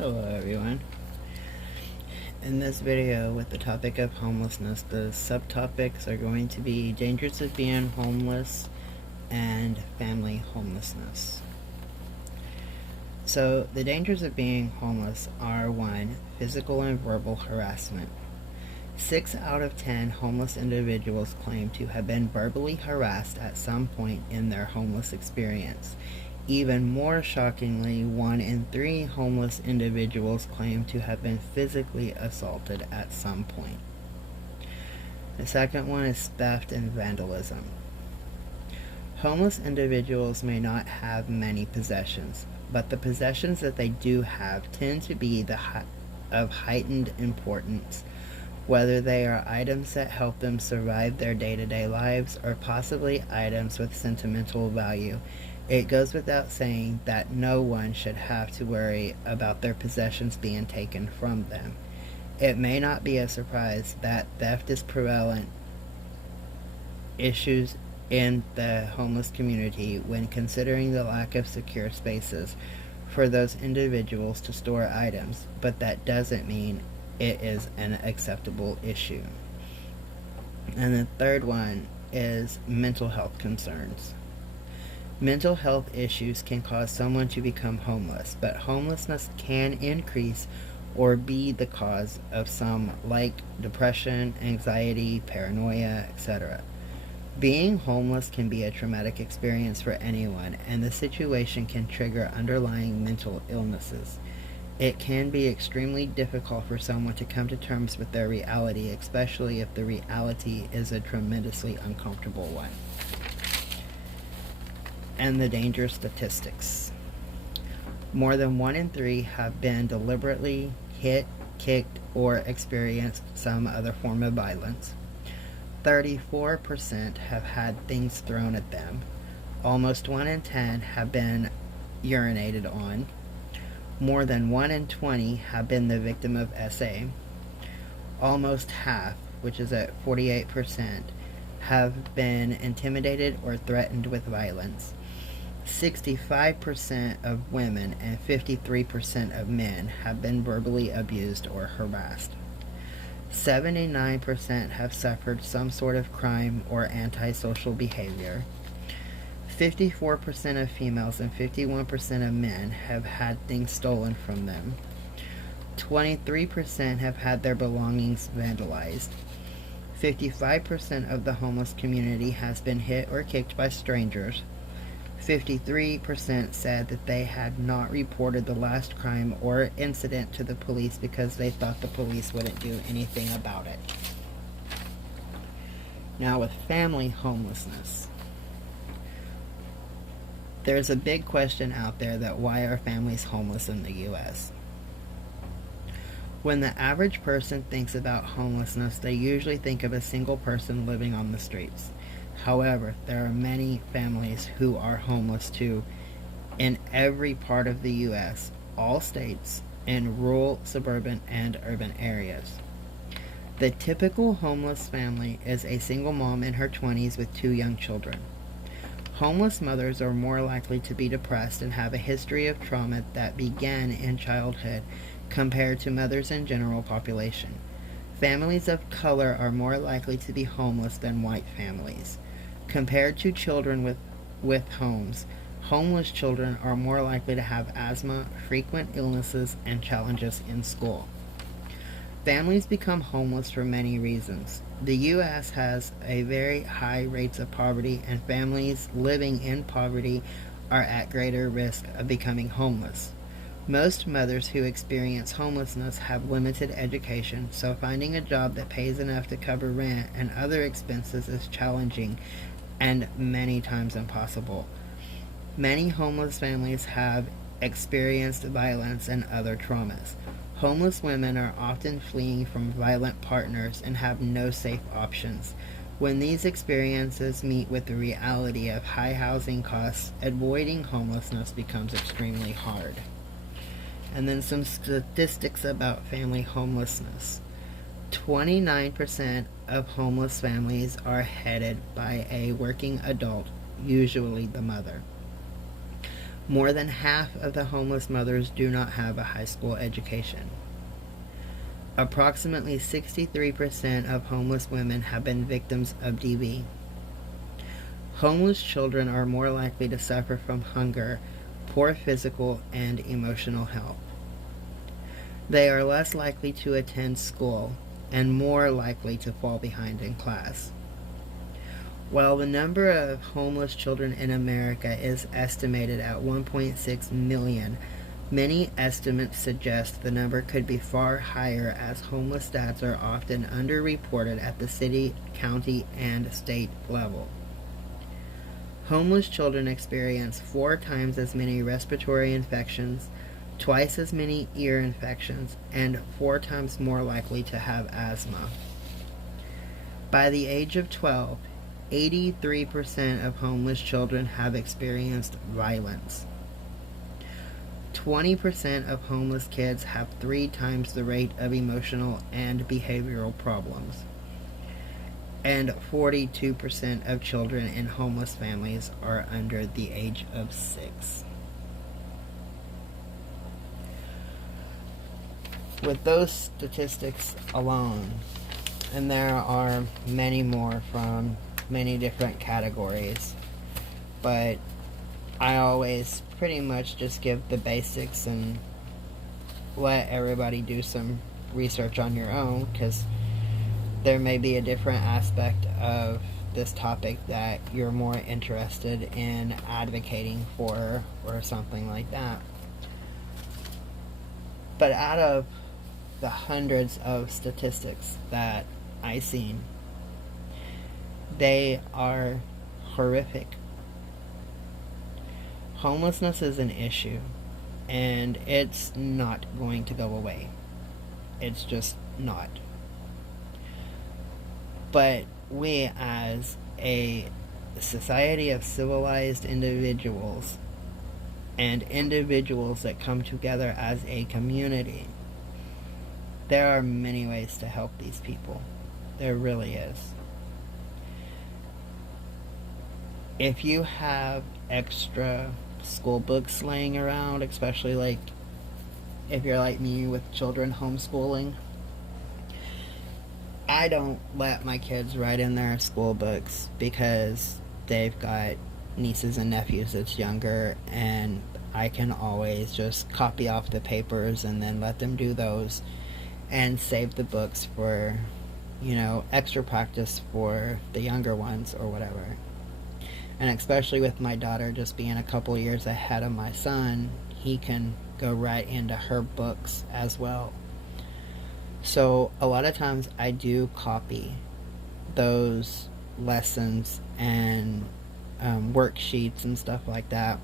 Hello everyone. In this video with the topic of homelessness, the subtopics are going to be dangers of being homeless and family homelessness. So the dangers of being homeless are 1. Physical and verbal harassment. 6 out of 10 homeless individuals claim to have been verbally harassed at some point in their homeless experience. Even more shockingly, 1 in 3 homeless individuals claim to have been physically assaulted at some point. The second one is theft and vandalism. Homeless individuals may not have many possessions, but the possessions that they do have tend to be of heightened importance, whether they are items that help them survive their day-to-day lives or possibly items with sentimental value. It goes without saying that no one should have to worry about their possessions being taken from them. It may not be a surprise that theft is prevalent issues in the homeless community when considering the lack of secure spaces for those individuals to store items, but that doesn't mean it is an acceptable issue. And the third one is mental health concerns. Mental health issues can cause someone to become homeless, but homelessness can increase or be the cause of some, like depression, anxiety, paranoia, etc. Being homeless can be a traumatic experience for anyone, and the situation can trigger underlying mental illnesses. It can be extremely difficult for someone to come to terms with their reality, especially if the reality is a tremendously uncomfortable one. And the danger statistics. More than 1 in 3 have been deliberately hit, kicked, or experienced some other form of violence. 34% have had things thrown at them. Almost 1 in 10 have been urinated on. More than 1 in 20 have been the victim of SA. Almost half, which is at 48%, have been intimidated or threatened with violence. 65% of women and 53% of men have been verbally abused or harassed. 79% have suffered some sort of crime or antisocial behavior. 54% of females and 51% of men have had things stolen from them. 23% have had their belongings vandalized. 55% of the homeless community has been hit or kicked by strangers. 53% said that they had not reported the last crime or incident to the police because they thought the police wouldn't do anything about it. Now, with family homelessness, there's a big question out there that why are families homeless in the U.S.? When the average person thinks about homelessness, they usually think of a single person living on the streets. However, there are many families who are homeless too in every part of the U.S., all states, in rural, suburban, and urban areas. The typical homeless family is a single mom in her 20s with 2 young children. Homeless mothers are more likely to be depressed and have a history of trauma that began in childhood compared to mothers in general population. Families of color are more likely to be homeless than white families. Compared to children with homes, homeless children are more likely to have asthma, frequent illnesses, and challenges in school. Families become homeless for many reasons. The U.S. has a very high rates of poverty, and families living in poverty are at greater risk of becoming homeless. Most mothers who experience homelessness have limited education, so finding a job that pays enough to cover rent and other expenses is challenging and many times impossible. Many homeless families have experienced violence and other traumas. Homeless women are often fleeing from violent partners and have no safe options. When these experiences meet with the reality of high housing costs, avoiding homelessness becomes extremely hard. And then some statistics about family homelessness. 29% of homeless families are headed by a working adult, usually the mother. More than half of the homeless mothers do not have a high school education. Approximately 63% of homeless women have been victims of DV. Homeless children are more likely to suffer from hunger, poor physical and emotional health. They are less likely to attend school and more likely to fall behind in class. While the number of homeless children in America is estimated at 1.6 million, many estimates suggest the number could be far higher, as homeless stats are often underreported at the city, county, and state level. Homeless children experience 4 times as many respiratory infections, twice as many ear infections, and 4 times more likely to have asthma. By the age of 12, 83% of homeless children have experienced violence. 20% of homeless kids have 3 times the rate of emotional and behavioral problems. And 42% of children in homeless families are under the age of 6. With those statistics alone, and there are many more from many different categories, but I always pretty much just give the basics and let everybody do some research on your own, because there may be a different aspect of this topic that you're more interested in advocating for or something like that. But out of the hundreds of statistics that I've seen, they are horrific. Homelessness is an issue, and it's not going to go away. It's just not. But we, as a society of civilized individuals, and individuals that come together as a community, there are many ways to help these people. There really is. If you have extra school books laying around, especially like if you're like me with children homeschooling, I don't let my kids write in their school books, because they've got nieces and nephews that's younger, and I can always just copy off the papers and then let them do those and save the books for, extra practice for the younger ones or whatever. And especially with my daughter just being a couple years ahead of my son, he can go right into her books as well. So a lot of times I do copy those lessons and worksheets and stuff like that.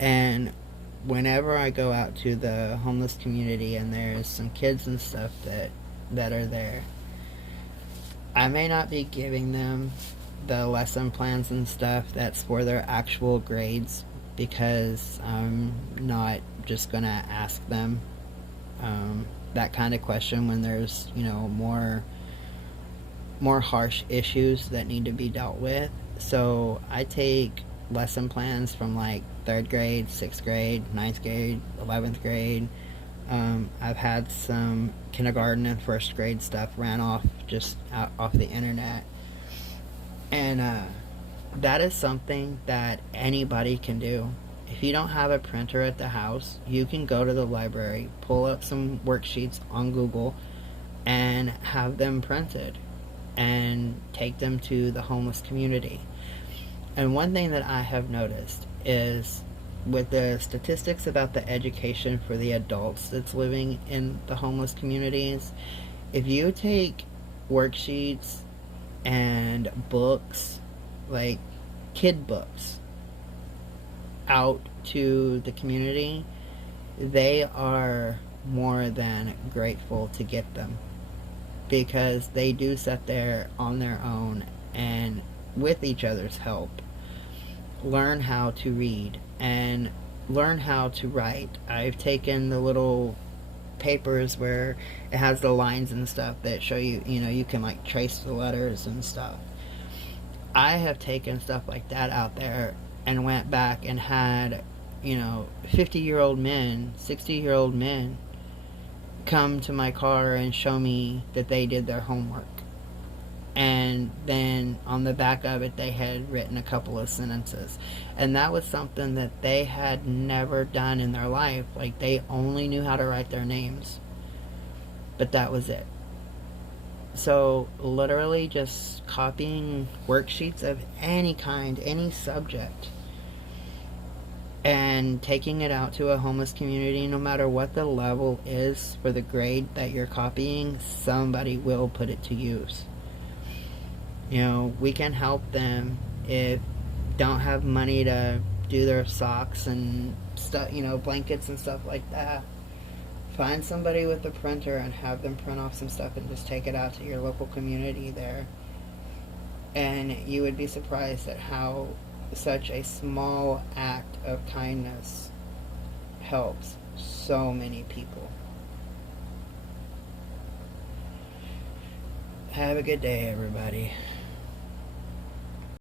And whenever I go out to the homeless community and there's some kids and stuff that are there, I may not be giving them the lesson plans and stuff that's for their actual grades, because I'm not just gonna ask them that kind of question when there's more harsh issues that need to be dealt with. So I take lesson plans from like 3rd grade, 6th grade, 9th grade, 11th grade. I've had some kindergarten and 1st grade stuff ran off the internet. And that is something that anybody can do. If you don't have a printer at the house, you can go to the library, pull up some worksheets on Google, and have them printed and take them to the homeless community. And one thing that I have noticed is, with the statistics about the education for the adults that's living in the homeless communities, if you take worksheets and books, like kid books, out to the community, they are more than grateful to get them, because they do sit there on their own and, with each other's help, learn how to read and learn how to write. I've taken the little papers where it has the lines and stuff that show you, you can like trace the letters and stuff. I have taken stuff like that out there and went back and had 50-year-old men, 60-year-old men come to my car and show me that they did their homework. And then on the back of it, they had written a couple of sentences. And that was something that they had never done in their life. Like, they only knew how to write their names. But that was it. So, literally just copying worksheets of any kind, any subject, and taking it out to a homeless community, no matter what the level is for the grade that you're copying, somebody will put it to use. We can help them if don't have money to do their socks and stuff, blankets and stuff like that. Find somebody with a printer and have them print off some stuff and just take it out to your local community there. And you would be surprised at how such a small act of kindness helps so many people. Have a good day, everybody.